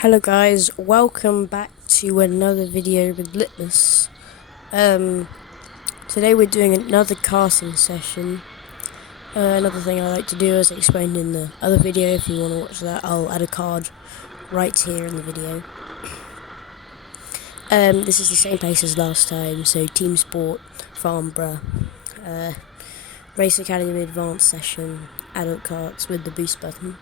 Hello guys, welcome back to another video with Litmus. Today we're doing another karting session. Another thing I like to do, as I explained in the other video, if you want to watch that, I'll add a card right here in the video. This is the same place as last time, so Teamsport Farnborough. Race Academy Advanced session, adult karts with the boost button.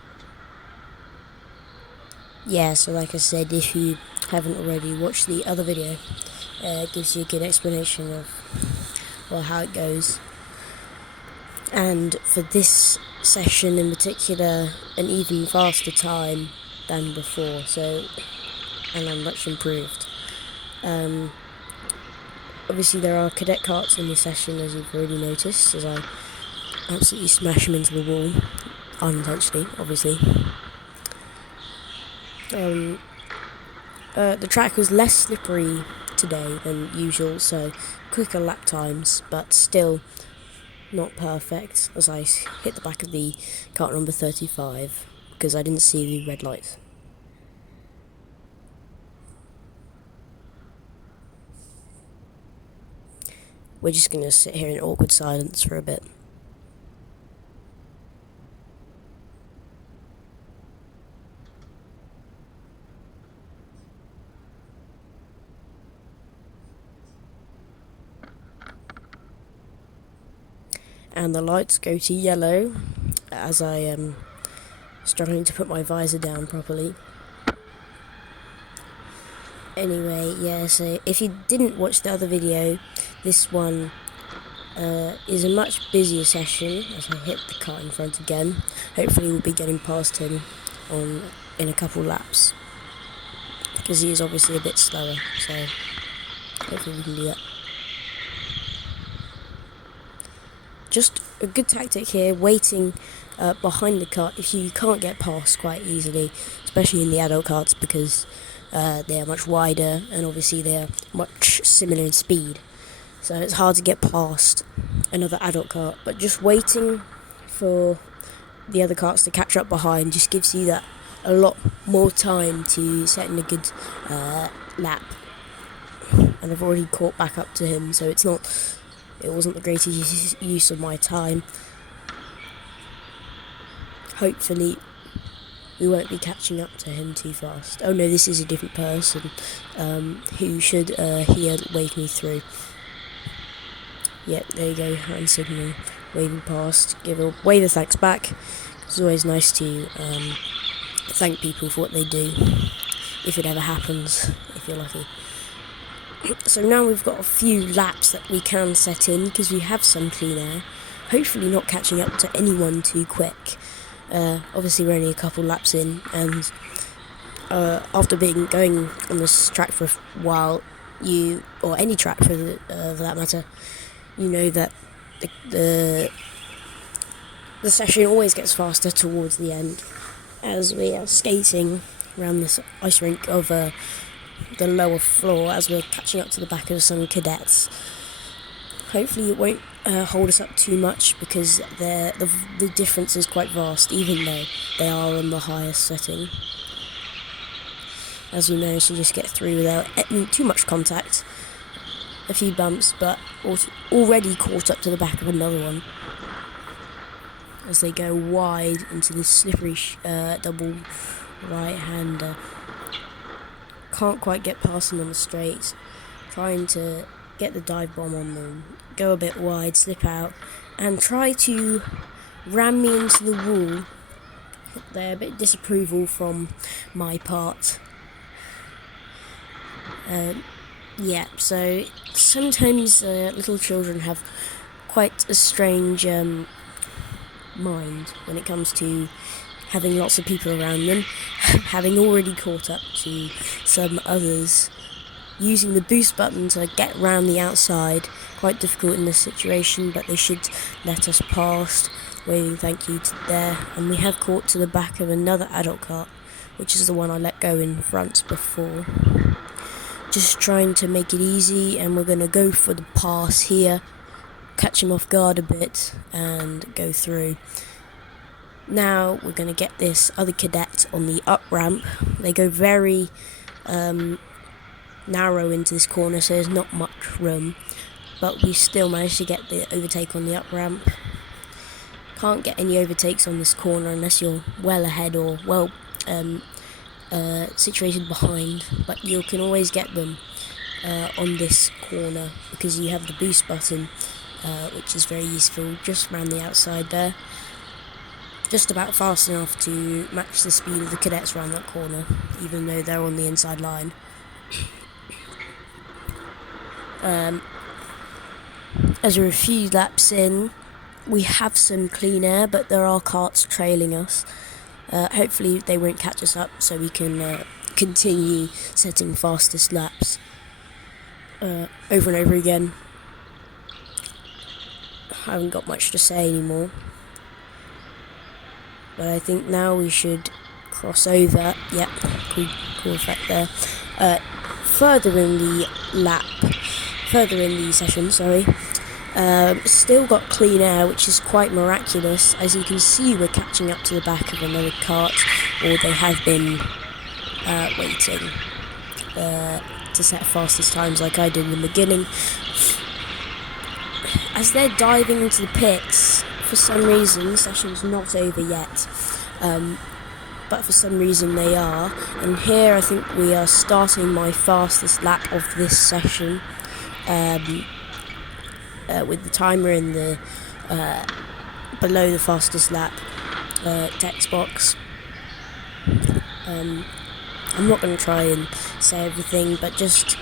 Yeah, so like I said, if you haven't already watched the other video, it gives you a good explanation of how it goes. And for this session in particular, an even faster time than before, and I'm much improved. Obviously there are cadet karts in this session, as you've already noticed, as I absolutely smash them into the wall, unintentionally, obviously. The track was less slippery today than usual, so quicker lap times, but still not perfect, as I hit the back of the kart number 35 because I didn't see the red lights. We're just going to sit here in awkward silence for a bit. And the lights go to yellow as I am struggling to put my visor down properly. Anyway, yeah, so if you didn't watch the other video, this one is a much busier session as I hit the car in front again. Hopefully we'll be getting past him in a couple laps, because he is obviously a bit slower, so hopefully we can do that. Just a good tactic here, waiting behind the kart if you can't get past quite easily, especially in the adult karts, because they are much wider and obviously they are much similar in speed. So it's hard to get past another adult kart, but just waiting for the other karts to catch up behind just gives you that a lot more time to set in a good lap. And I've already caught back up to him, so it wasn't the greatest use of my time. Hopefully we won't be catching up to him too fast. Oh no, this is a different person who should here wave me through. Yep, there you go, hand signal, waving past, give a wave of thanks back. It's always nice to thank people for what they do, if it ever happens, if you're lucky. So now we've got a few laps that we can set in, because we have some clean air, hopefully not catching up to anyone too quick. Obviously we're only a couple laps in, and after going on this track for a while, or any track for that matter, you know that the session always gets faster towards the end, as we are skating around this ice rink of the lower floor as we're catching up to the back of some cadets. Hopefully it won't hold us up too much, because the difference is quite vast, even though they are on the highest setting. As we managed to just get through without too much contact. A few bumps, but already caught up to the back of another one as they go wide into this slippery double right-hander. Can't quite get past them on the straight, trying to get the dive bomb on them, go a bit wide, slip out, and try to ram me into the wall. There, a bit of disapproval from my part. Yeah, so sometimes little children have quite a strange mind when it comes to having lots of people around them, having already caught up to some others, using the boost button to get round the outside. Quite difficult in this situation, but they should let us past, waving thank you to there. And we have caught to the back of another adult kart, which is the one I let go in front before. Just trying to make it easy, and we're going to go for the pass here, catch him off guard a bit and go through. Now we're going to get this other cadet on the up ramp. They go very narrow into this corner, so there's not much room, but we still managed to get the overtake on the up ramp. Can't get any overtakes on this corner unless you're well ahead or well situated behind, but you can always get them on this corner because you have the boost button, which is very useful just around the outside there. Just about fast enough to match the speed of the cadets around that corner, even though they're on the inside line. As we're a few laps in, we have some clean air, but there are karts trailing us. Hopefully they won't catch us up, so we can continue setting fastest laps over and over again. I haven't got much to say anymore, but I think now we should cross over. Yep, cool effect there. Further in the session, sorry. Still got clean air, which is quite miraculous. As you can see, we're catching up to the back of another kart, or they have been waiting to set fastest times like I did in the beginning. As they're diving into the pits, for some reason, the session's not over yet, but for some reason they are, and here I think we are starting my fastest lap of this session, with the timer in the below the fastest lap text box. I'm not going to try and say everything, but just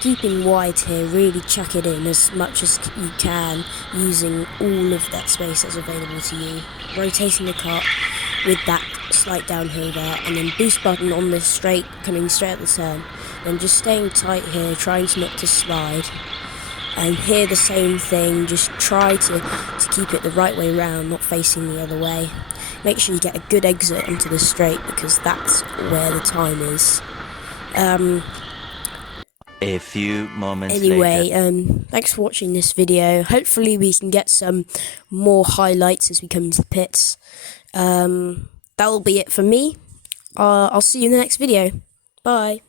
keeping wide here, really chuck it in as much as you can, using all of that space that's available to you, rotating the kart with that slight downhill there, and then boost button on this straight, coming straight at the turn, and just staying tight here, trying to not to slide. And here the same thing, just try to keep it the right way round, not facing the other way. Make sure you get a good exit onto the straight, because that's where the time is. A few moments later. Thanks for watching this video. Hopefully we can get some more highlights as we come into the pits. That will be it for me. I'll see you in the next video. Bye.